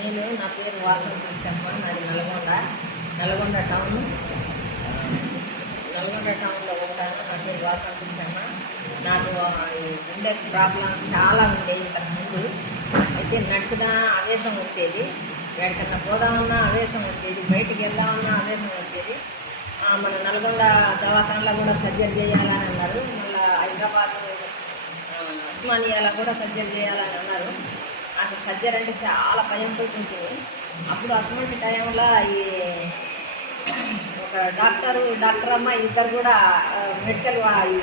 నా పేరు వాసంతి శర్మ. నాది నల్గొండ టౌన్లో ఉంటాను. నా పేరు వాసంతి శర్మ. నాకు గుండె ప్రాబ్లం చాలా ఉండేది ఇంతకుముందు. అయితే నడిచిన ఆవేశం వచ్చేది, ఎక్కడికన్నా పోదామన్నా ఆవేశం వచ్చేది, బయటికి వెళ్దామన్నా ఆవేశం వచ్చేది. మన నల్గొండ దవాఖానలో కూడా సర్జరీ చేయాలని అన్నారు. మళ్ళీ హైదరాబాద్ ఉస్మానియాలో కూడా సర్జరీ చేయాలని అన్నారు. నాకు సర్జరీ అంటే చాలా భయంతో ఉంటుంది. అప్పుడు అసలు టైంలో ఈ ఒక డాక్టర్ అమ్మ ఇద్దరు కూడా మెడికల్ ఈ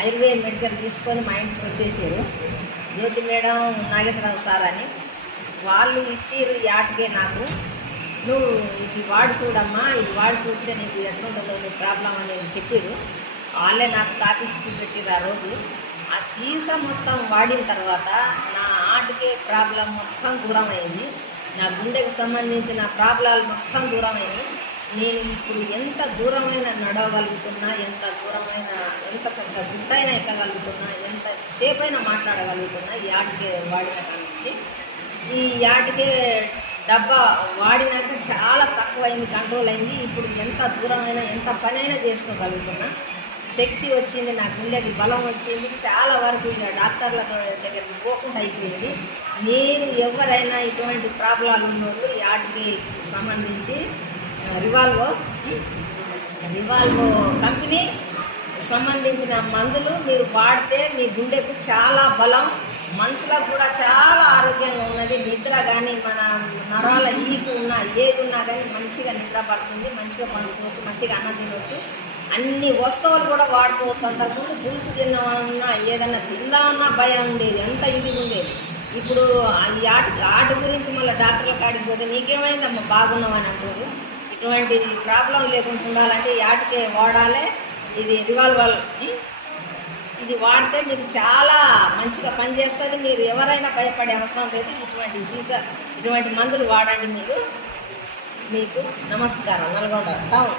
ఆయుర్వేద మెడికల్ తీసుకొని మా ఇంటికి వచ్చేసారు. జ్యోతి మేడం, నాగేశ్వరరావు సార్ అని వాళ్ళు ఇచ్చిరు యాటికే నాకు, నువ్వు ఇది వాడు చూడమ్మా, ఇది వాడు చూస్తే నీకు ఎట్లుంటుందో నీ ప్రాబ్లం అనేది చెప్పారు. వాళ్ళే నాకు తాకిచ్చి పెట్టిరు. ఆ రోజు ఆ సీసా మొత్తం వాడిన తర్వాత నా ఆటకే ప్రాబ్లం మొత్తం దూరం అయింది. నా గుండెకు సంబంధించిన ప్రాబ్లాలు మొత్తం దూరమైనవి. నేను ఇప్పుడు ఎంత దూరమైన నడవగలుగుతున్నా, ఎంత పెద్ద గుట్టైనా ఎక్కగలుగుతున్నా, ఎంత సేపైనా మాట్లాడగలుగుతున్నా ఈ ఆటకే వాడిన కానించి. ఈ ఆటకే డబ్బా వాడినాక చాలా తక్కువైంది, కంట్రోల్ అయింది. ఇప్పుడు ఎంత దూరమైనా ఎంత పనైనా చేసుకోగలుగుతున్నా. శక్తి వచ్చింది, నా గుండెకి బలం వచ్చింది. చాలా వరకు ఇక డాక్టర్ల దగ్గరికి పోకుండా అయిపోయింది. మీరు ఎవరైనా ఇటువంటి ప్రాబ్లాలు ఉన్నోళ్ళు ఈ ఆటకి సంబంధించి రివాల్వో కంపెనీ సంబంధించిన మందులు మీరు వాడితే మీ గుండెకు చాలా బలం, మనసులో కూడా చాలా ఆరోగ్యంగా ఉన్నది. నిద్ర కానీ మన నరాల ఈపు ఉన్నా ఏది ఉన్నా కానీ మంచిగా నిద్ర పడుతుంది, మంచిగా పండుకోవచ్చు, మంచిగా అన్నం తినవచ్చు, అన్ని వస్తువులు కూడా వాడుకోవచ్చు. అంతకుముందు పులుసు తిన్నామన్నా ఏదన్నా తిందామన్నా భయం ఉండేది, ఎంత ఇది ఉండేది. ఇప్పుడు ఈ ఆట గురించి మళ్ళీ డాక్టర్ల కాడికి పోతే నీకేమైందమ్మా బాగున్నామని అంటారు. ఇటువంటి ప్రాబ్లం లేకుండా ఉండాలంటే ఈ ఆటకే వాడాలి. ఇది రివాల్వర్, ఇది వాడితే మీకు చాలా మంచిగా పనిచేస్తుంది. మీరు ఎవరైనా భయపడే అవసరం లేదు. ఇటువంటి మందులు వాడండి. మీకు నమస్కారం. నల్గొండ టౌన్.